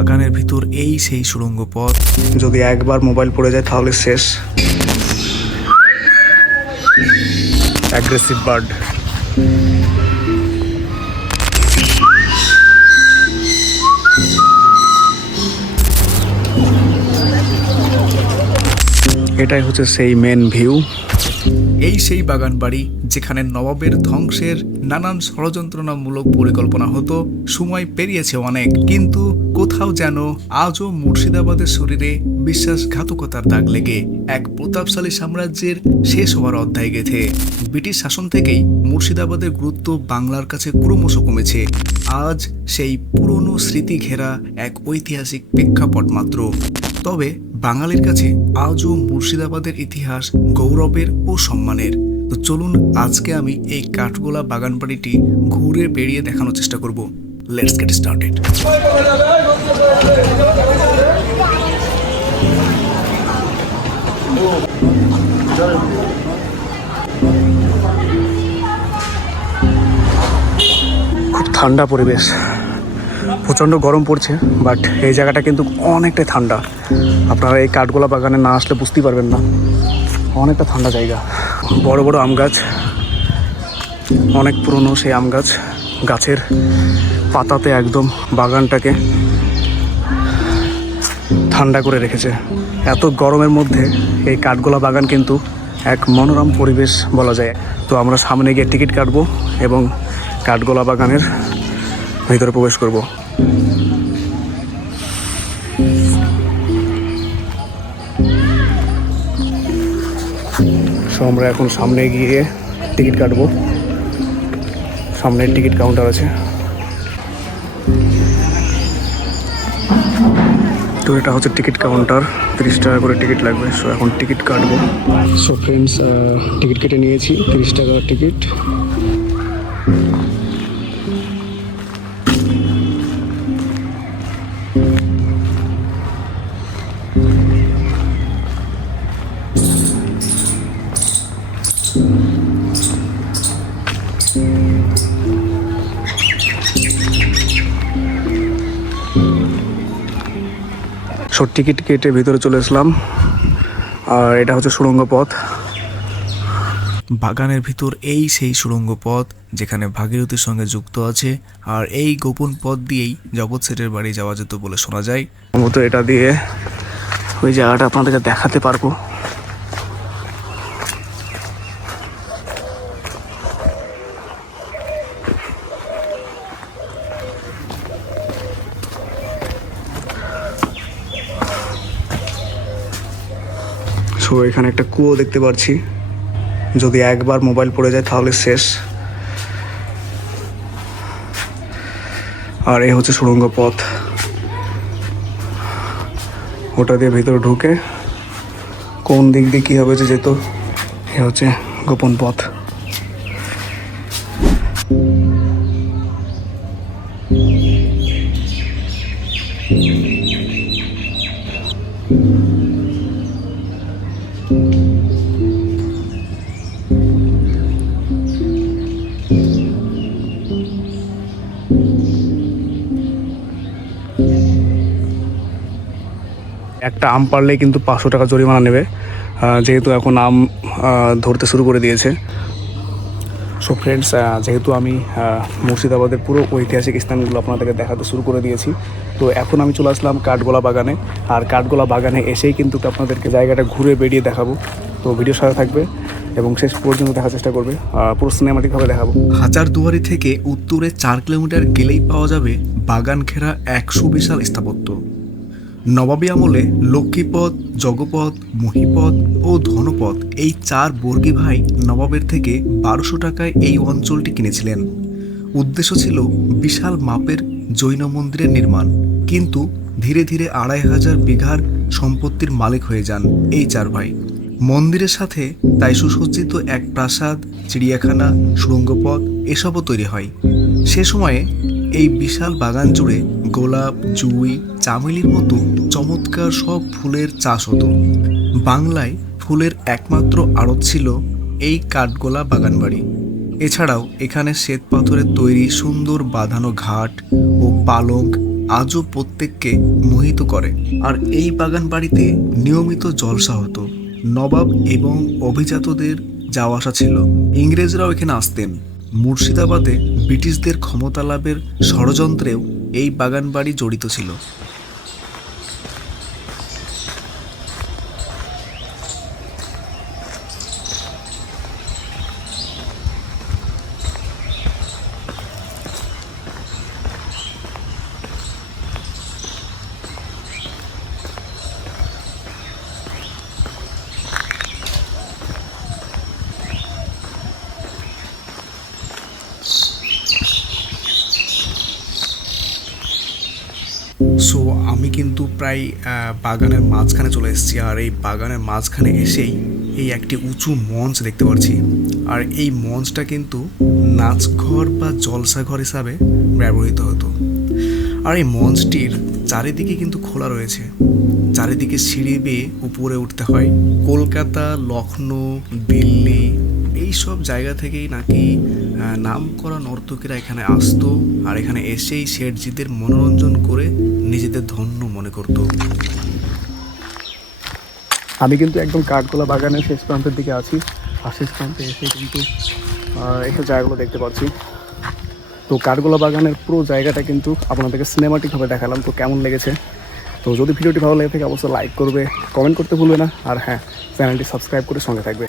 বাগানের ভিতর এই সেই সুড়ঙ্গ পথ। যদি একবার মোবাইল পড়ে যায় তাহলে শেষ। অ্যাগ্রেসিভ বার্ড এটাই হচ্ছে সেই মেন ভিউ এই সেই বাগান বাড়ি যেখানে নবাবের ধ্বংসের নানান ষড়যন্ত্রণামূলক পরিকল্পনা হতো, সময় পেরিয়েছে অনেক। কিন্তু কোথাও যেন আজও মুর্শিদাবাদের শরীরে বিশ্বাসঘাতকতার দাগ লেগে এক প্রতাপশালী সাম্রাজ্যের শেষ হওয়ার অধ্যায় গেথে। ব্রিটিশ শাসন থেকেই মুর্শিদাবাদের গুরুত্ব বাংলার কাছে ক্রমশ কমেছে। আজ সেই পুরনো স্মৃতি ঘেরা এক ঐতিহাসিক প্রেক্ষাপট মাত্র। তবে বাঙালির কাছে আজও মুর্শিদাবাদের ইতিহাস গৌরবের ও সম্মানের। তো চলুন আজকে আমি এই কাঠগোলা বাগান বাড়িটি ঘুরে বেরিয়ে দেখানোর চেষ্টা করব। লেটস গেট স্টার্টেড খুব ঠান্ডা পরিবেশ। প্রচণ্ড গরম পড়ছে বাট এই জায়গাটা কিন্তু অনেকটাই ঠান্ডা। আপনারা এই কাঠগোলা বাগানে না আসলে বুঝতেই পারবেন না। অনেকটা ঠান্ডা জায়গা। বড় বড় আম গাছ, অনেক পুরনো সেই আম গাছ, গাছের পাতাতে একদম বাগানটাকে ঠান্ডা করে রেখেছে। এত গরমের মধ্যে এই কাঠগোলা বাগান কিন্তু এক মনোরম পরিবেশ বলা যায়। তো আমরা সামনে গিয়ে টিকিট কাটবো এবং কাঠগোলা বাগানের ভিতরে প্রবেশ করব। সো আমরা এখন সামনে গিয়ে টিকিট কাটবো। সামনে টিকিট কাউন্টার আছে। তো এটা হচ্ছে টিকিট কাউন্টার। তিরিশ টাকা করে টিকিট লাগবে। সো এখন টিকিট কাটবো। সো ফ্রেন্ডস টিকিট কেটে নিয়েছি, তিরিশ টাকার টিকিট। টিকিট কেটে ভিতরে চলে আসলাম। আর এটা হচ্ছে সুড়ঙ্গ পথ। বাগানের ভিতর এই সেই সুড়ঙ্গ পথ যেখানে ভাগীরথীর সঙ্গে যুক্ত আছে। আর এই গোপন পথ দিয়েই জগৎ সেটের বাড়ি যাওয়া যেত বলে শোনা যায়। সম্ভবত এটা দিয়ে ওই জায়গাটা আপনাদেরকে দেখাতে পারব। সো এখানে একটা কুয়ো দেখতে পাচ্ছি যদি একবার মোবাইল পড়ে যায় তাহলে শেষ। আর এ হচ্ছে সুড়ঙ্গ পথ। ওটা দিয়ে ভিতরে ঢুকে কোন দিক দিয়ে কী হবে যে যেত, এ হচ্ছে গোপন পথ। একটা আম পারলেই কিন্তু পাঁচশো টাকা জরিমানা নেবে যেহেতু এখন আম ধরতে শুরু করে দিয়েছে। সো ফ্রেন্ডস যেহেতু আমি মুর্শিদাবাদের পুরো ঐতিহাসিক স্থানগুলো আপনাদেরকে দেখাতে শুরু করে দিয়েছি, তো এখন আমি চলে আসলাম কাঠগোলা বাগানে। আর কাঠগোলা বাগানে এসেই কিন্তু আপনাদেরকে জায়গাটা ঘুরে বেরিয়ে দেখাবো। তো ভিডিও সাথে থাকবে এবং শেষ পর্যন্ত দেখার চেষ্টা করবে পুরো সিনেমাটিকভাবে দেখাবো। হাজারদুয়ারি থেকে উত্তরে চার কিলোমিটার গেলেই পাওয়া যাবে বাগান ঘেরা একশো বিশাল স্থাপত্য। নবাবী আমলে লক্ষ্মীপদ, জগপদ, মহিপদ ও ধনপদ এই চার বর্গী ভাই নবাবের থেকে বারোশো টাকায় এই অঞ্চলটি কিনেছিলেন। উদ্দেশ্য ছিল বিশাল মাপের জৈন মন্দিরের নির্মাণ। কিন্তু ধীরে ধীরে আড়াই হাজার বিঘার সম্পত্তির মালিক হয়ে যান এই চার ভাই। মন্দিরের সাথে তাই সুসজ্জিত এক প্রাসাদ, চিড়িয়াখানা সুড়ঙ্গপথ এসবও তৈরি হয়। সে সময়ে এই বিশাল বাগান জুড়ে গোলাপ, জুই, চামেলির মতো চমৎকার সব ফুলের চাষ হতো। বাংলায় ফুলের একমাত্র আড়ত ছিল এই কাঠগোলা বাগানবাড়ি এছাড়াও এখানে শ্বেত পাথরের তৈরি সুন্দর বাঁধানো ঘাট ও পালঙ্ক আজও প্রত্যেককে মোহিত করে। আর এই বাগান বাড়িতে নিয়মিত জলসা হতো, নবাব এবং অভিজাতদের যাওয়া আসা ছিল। ইংরেজরাও এখানে আসতেন। মুর্শিদাবাদে ব্রিটিশদের ক্ষমতা লাভের ষড়যন্ত্রেও এই বাগানবাড়ি জড়িত ছিল। সো আমি কিন্তু প্রায় বাগানের মাঝখানে চলে এসেছি আর এই বাগানের মাঝখানে এসেই এই একটি উঁচু মঞ্চ দেখতে পাচ্ছি আর এই মঞ্চটা কিন্তু নাচঘর বা জলসাঘর হিসাবে ব্যবহৃত হতো। আর এই মঞ্চটির চারিদিকে কিন্তু খোলা রয়েছে। চারিদিকে সিঁড়ি বেয়ে উপরে উঠতে হয়। কলকাতা লখনৌ দিল্লি এই সব জায়গা থেকেই নাকি নাম করা নর্তকীরা এখানে আসতো আর এখানে এসেই শেঠজিদের মনোরঞ্জন করে নিজেদের ধন্য মনে করতো। আমি কিন্তু একদম কাঠগোলা বাগানের শেষ প্রান্তের দিকে আছি। আর শেষ প্রান্তে এসে কিন্তু আহ, এইসব জায়গাগুলো দেখতে পাচ্ছি। তো কাঠগোলা বাগানের পুরো জায়গাটা কিন্তু আপনাদেরকে সিনেমাটিকভাবে দেখালাম তো কেমন লেগেছে? তো যদি ভিডিওটি ভালো লেগে থাকে অবশ্যই লাইক করবে কমেন্ট করতে ভুলবে না। আর হ্যাঁ চ্যানেলটি সাবস্ক্রাইব করে সঙ্গে থাকবে।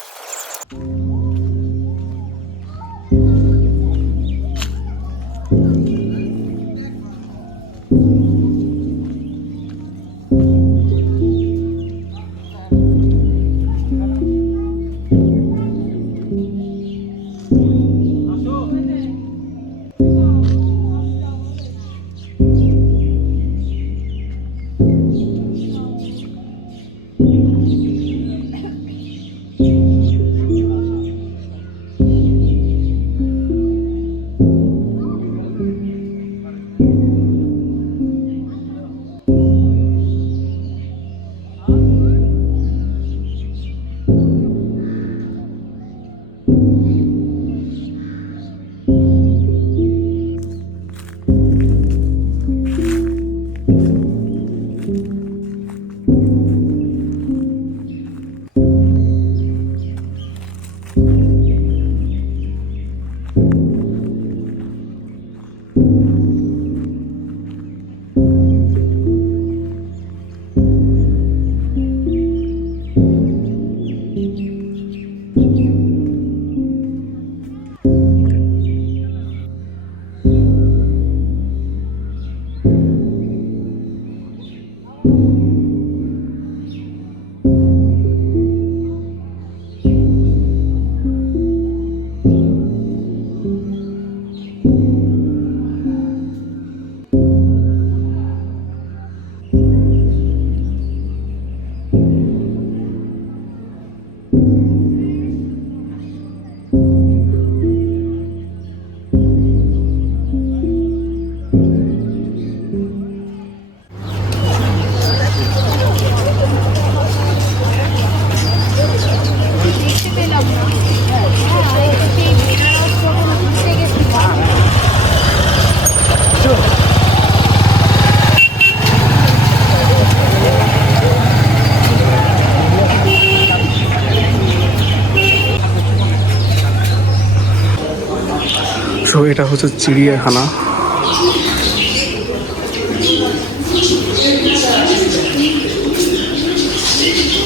সো এটা হচ্ছে চিড়িয়াখানা।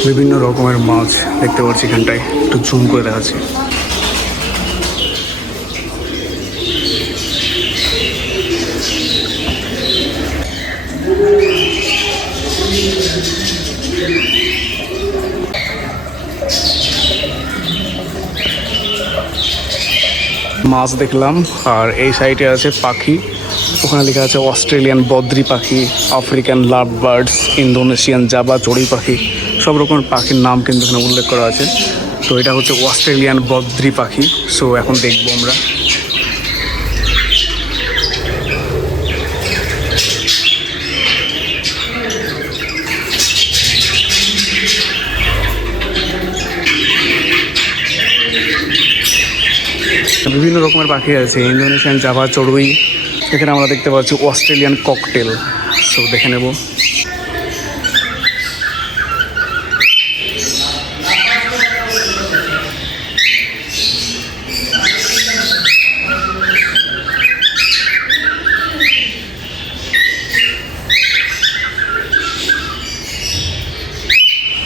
বিভিন্ন রকমের মাছ দেখতে পাচ্ছি এখানটায়। একটু জুম করে দেখাচ্ছি। মাছ দেখলাম, আর এই সাইডে আছে পাখি। ওখানে লেখা আছে অস্ট্রেলিয়ান বদ্রি পাখি, African love birds Indonesian Java চড়ি পাখি, সব রকমের পাখির নাম কিন্তু এখানে উল্লেখ করা আছে। তো এটা হচ্ছে অস্ট্রেলিয়ান বদ্রি পাখি। সো এখন দেখব আমরা। বিভিন্ন রকমের পাখি আছে, ইন্দোনেশিয়ান জাভা, চড়ুই, এখানে আমরা দেখতে পাচ্ছি অস্ট্রেলিয়ান ককটেল। সো দেখে নেব।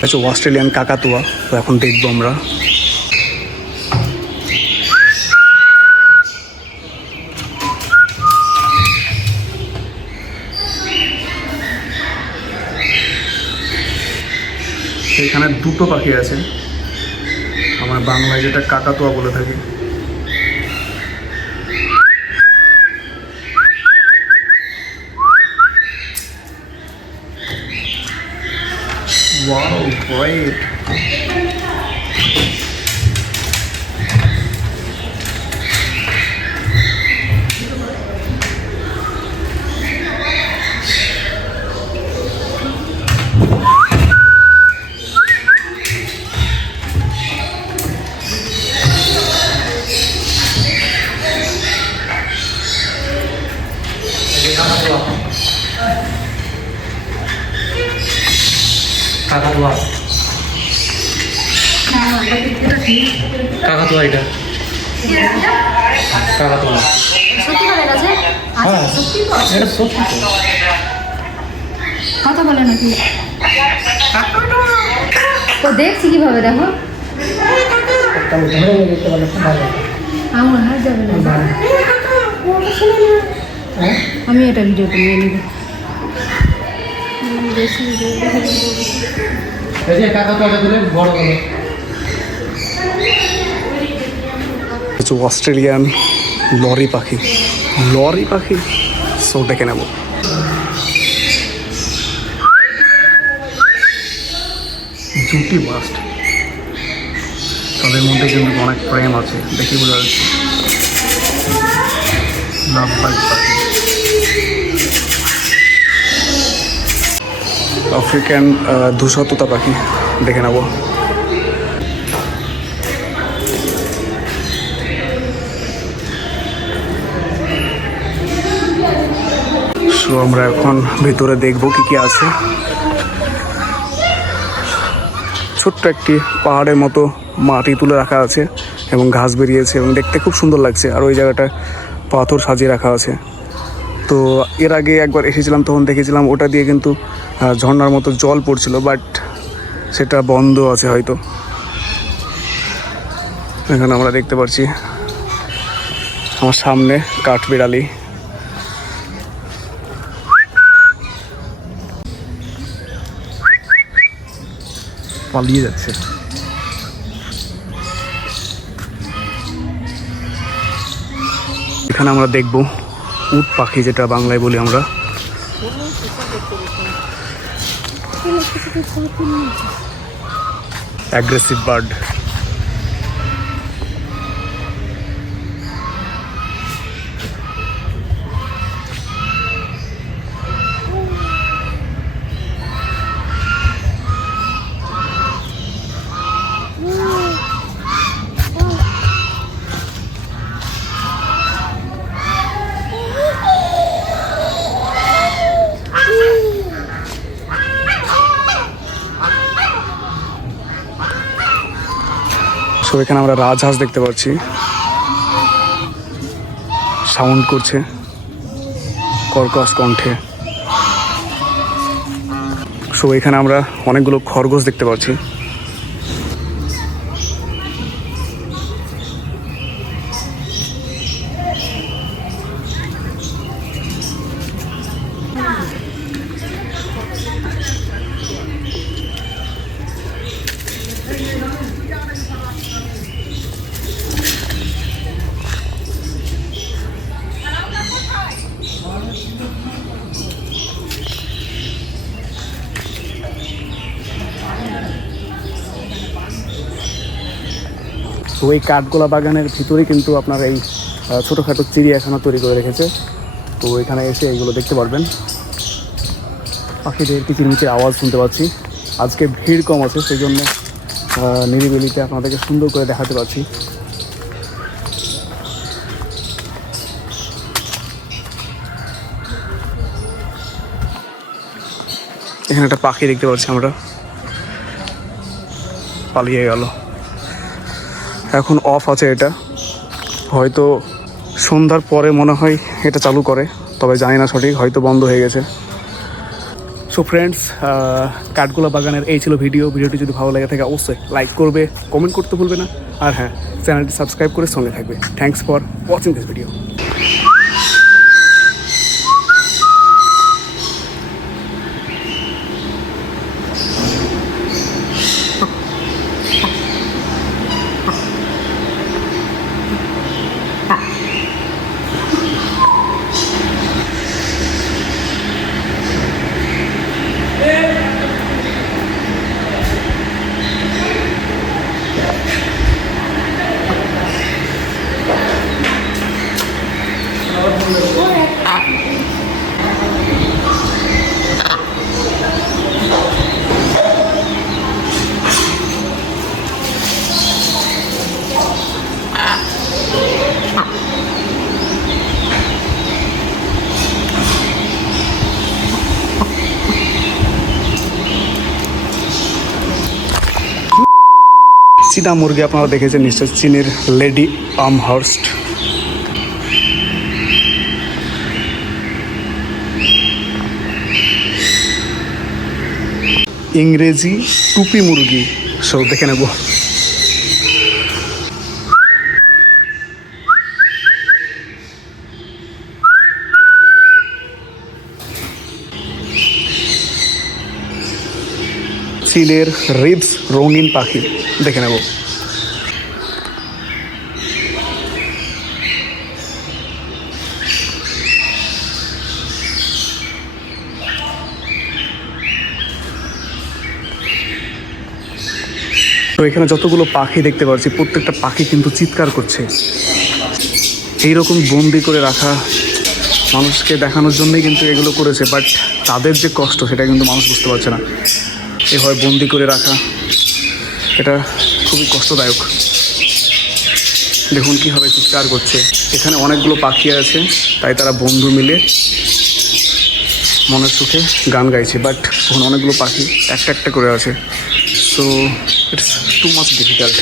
আচ্ছা অস্ট্রেলিয়ান কাকাতুয়া, তো এখন দেখব আমরা। এখানে দুটো পাখি আছে আমার বাংলায় যেটা কাকাতুয়া বলে থাকি ওয়াও great. কাকাতুয়া কাকাতুয়া এটা কাকাতুয়া সত্যি করে গেছে হ্যাঁ সত্যি তো এটা সত্যি তো কথা বলে নাকি তো দেখছি কীভাবে, দেখো। আমার হাত যাবে না। আমি এটা ভিডিওতে নিয়ে নিব। অস্ট্রেলিয়ান লরি পাখি। লরি পাখি সো দেখে নেব। জুটি মাস্ট তাদের মধ্যে কিন্তু অনেক প্রেম আছে, দেখি বোঝা যাচ্ছে। লাভ পাখি আফ্রিকান দুশততা পাখি, দেখে নেব। সো আমরা এখন ভিতরে দেখব কি কি আছে। ছোট্ট একটি পাহাড়ের মতো মাটি তুলে রাখা আছে এবং ঘাস বেরিয়েছে এবং দেখতে খুব সুন্দর লাগছে। আর ওই জায়গাটা পাথর সাজিয়ে রাখা আছে। তো এর আগে একবার এসেছিলাম তখন দেখেছিলাম ওটা দিয়ে কিন্তু আহ, ঝর্ণার মতো জল পড়ছিল বাট সেটা বন্ধ আছে হয়তো। এখানে আমরা দেখতে পাচ্ছি আমার সামনে কাঠবিড়ালি। পালিয়ে যাচ্ছে। এখানে আমরা দেখব উট পাখি যেটা বাংলায় বলি আমরা। অ্যাগ্রেসিভ বার্ড সো এখানে আমরা রাজহাঁস দেখতে পাচ্ছি। সাউন্ড করছে কর্কশ কণ্ঠে। সো এখানে আমরা অনেকগুলো খরগোশ দেখতে পাচ্ছি। এই কাঠগোলা বাগানের ভিতরে কিন্তু আপনার এই ছোটোখাটো চিড়িয়াখানা তৈরি করে রেখেছে। তো এখানে এসে এগুলো দেখতে পারবেন। পাখিদের কিচিরমিচির আওয়াজ শুনতে পাচ্ছি। আজকে ভিড় কম আছে সেই জন্য নিরিবিলিতে আপনাদেরকে সুন্দর করে দেখাতে পাচ্ছি এখানে একটা পাখি দেখতে পাচ্ছি আমরা। পালিয়ে গেল। এখন অফ আছে এটা। হয়তো সন্ধ্যার পরে মনে হয় এটা চালু করে, তবে জানি না সঠিক, হয়তো বন্ধ হয়ে গেছে। সো ফ্রেন্ডস কাঠগোলা বাগানের এই ছিল ভিডিও ভিডিওটি যদি ভালো লাগে থাকে অবশ্যই লাইক করবে কমেন্ট করতে ভুলবে না। আর হ্যাঁ চ্যানেলটি সাবস্ক্রাইব করে সঙ্গে থাকবে। Thanks for watching this video চীনা মুরগি আপনারা দেখেছেন নিশ্চয় চীনের লেডি আমহার্স্ট ইংরেজি টুপি মুরগি সব দেখে নেব। চীনের রিবস রঙিন পাখি। দেখে নেব। তো এখানে যতগুলো পাখি দেখতে পাচ্ছি প্রত্যেকটা পাখি কিন্তু চিৎকার করছে। এইরকম বন্দি করে রাখা মানুষকে দেখানোর জন্যই কিন্তু এগুলো করেছে, বাট তাদের যে কষ্ট, সেটা কিন্তু মানুষ বুঝতে পারছে না। এভাবে বন্দি করে রাখা, এটা খুবই কষ্টদায়ক। দেখুন কীভাবে চিৎকার করছে। এখানে অনেকগুলো পাখি আছে, তাই তারা বন্ধু মিলে মনের সুখে গান গাইছে। বাট ওখানে অনেকগুলো পাখি একটা একটা করে আছে। So it's too much difficult